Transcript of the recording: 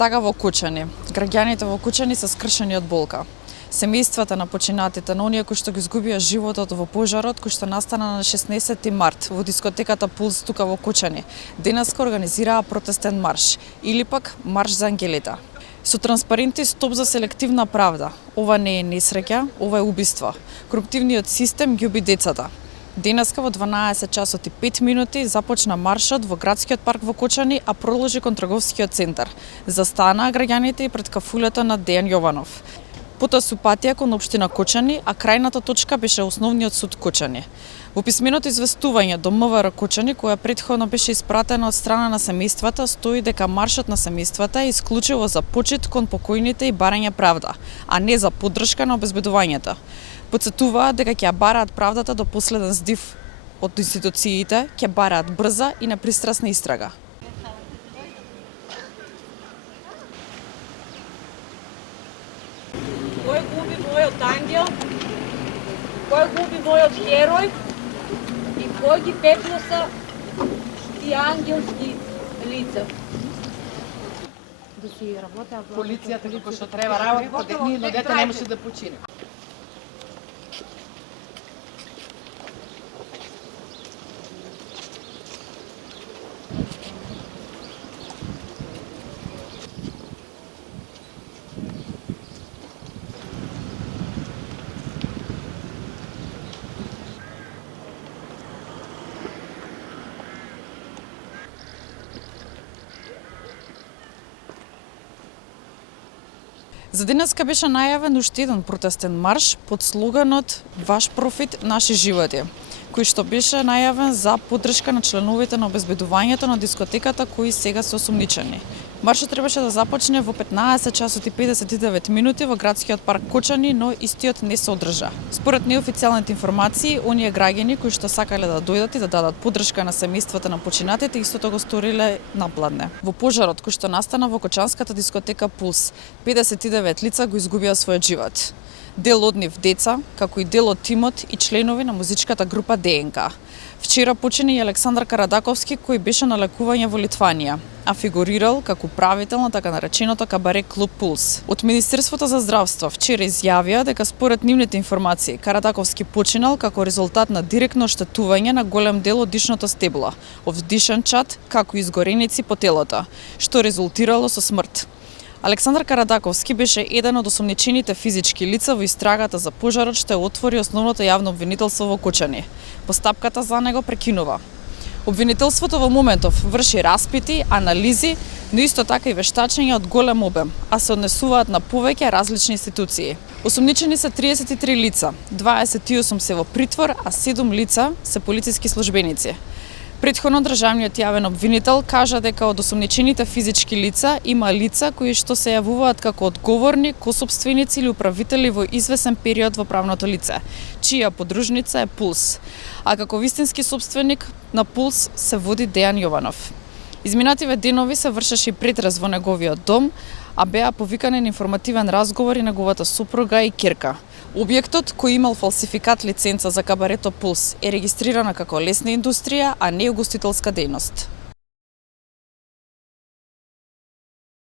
Тага во Кучани. Граѓаните во Кучани се скршени од болка. Семејствата на починатите, на оние кои што ги изгубија животот во пожарот кој што настана на 16 март во дискотеката Пулс тука во Кучани, денеска организираа протестен марш или пак марш за ангелите. Со транспаренти стоп за селективна правда. Ова не е несреќа, ова е убиство. Коруптивниот систем ги уби децата. Денеска во 12 часот и 5 минути започна маршот во градскиот парк во Кучани, а продолжи кон трговскиот центар. Застанаа граѓаните и пред кафулето на Дејан Јованов. Потоа се упатија кон општина Кучани, а крајната точка беше основниот суд Кучани. Во писменото известување до МВР Кучани, која претходно беше испратена од страна на семејствата, стои дека маршот на семејствата е исклучиво за почит кон покојните и барање правда, а не за поддршка на обезбедувањето. Потсетуваат дека ќе бараат правдата до последен здив од институциите, ќе бараат брза и непристрасна истрага. Кој губи мојот ангел, кој губи мојот херој и кој ги пеплоса ти ангелски лица. Полицијата како што треба работи, нивно дете не може да почине. За денеска беше најавен уште еден протестен марш под слоганот "Ваш профит, наши животи", кој што беше најавен за поддршка на членовите на обезбедувањето на дискотеката кои сега се осумничени. Маршот требаше да започне во 15 часот и 59 минути во градскиот парк Кучани, но истиот не се одржа. Според неофицијалните информации, оние граѓани кои што сакале да дојдат и да дадат поддршка на семејствата на починатите, истото го сториле напладне. Во пожарот кој што настана во кочанската дискотека Пулс, 59 лица го изгубија својот живот. Дел од нив деца, како и дел од тимот и членови на музичката група ДНК. Вчера почини и Александар Карадаковски, кој беше на лекување во Литванија, а фигурирал како управител на така нареченото кабаре клуб Пулс. Од Министерството за здравство вчера изјавија дека според нивните информации Карадаковски починал како резултат на директно оштетување на голем дел од дишното стебло, од дишен чад, како и изгореници по телото, што резултирало со смрт. Александар Карадаковски беше еден од осомничените физички лица во истрагата за пожарот што ја отвори основното јавно обвинителство во Кучани. Постапката за него прекинува. Обвинителството во моментов врши распити, анализи, но исто така и вештачења од голем обем, а се однесуваат на повеќе различни институции. Осомничени се 33 лица, 28 се во притвор, а 7 лица се полициски службеници. Претходно државниот јавен обвинител кажа дека од осомничените физички лица има лица кои што се јавуваат како одговорни, косопственици или управители во извесен период во правното лице, чија подружница е Пулс, а како вистински собственик на Пулс се води Дејан Јованов. Изминативе денови се вршеше и претрес во неговиот дом, а беа повикани на информативен разговор и неговата супруга и ќерка. Објектот, кој имал фалсификат лиценца за кабарето Пулс, е регистрирана како лесна индустрија, а не угостителска дејност.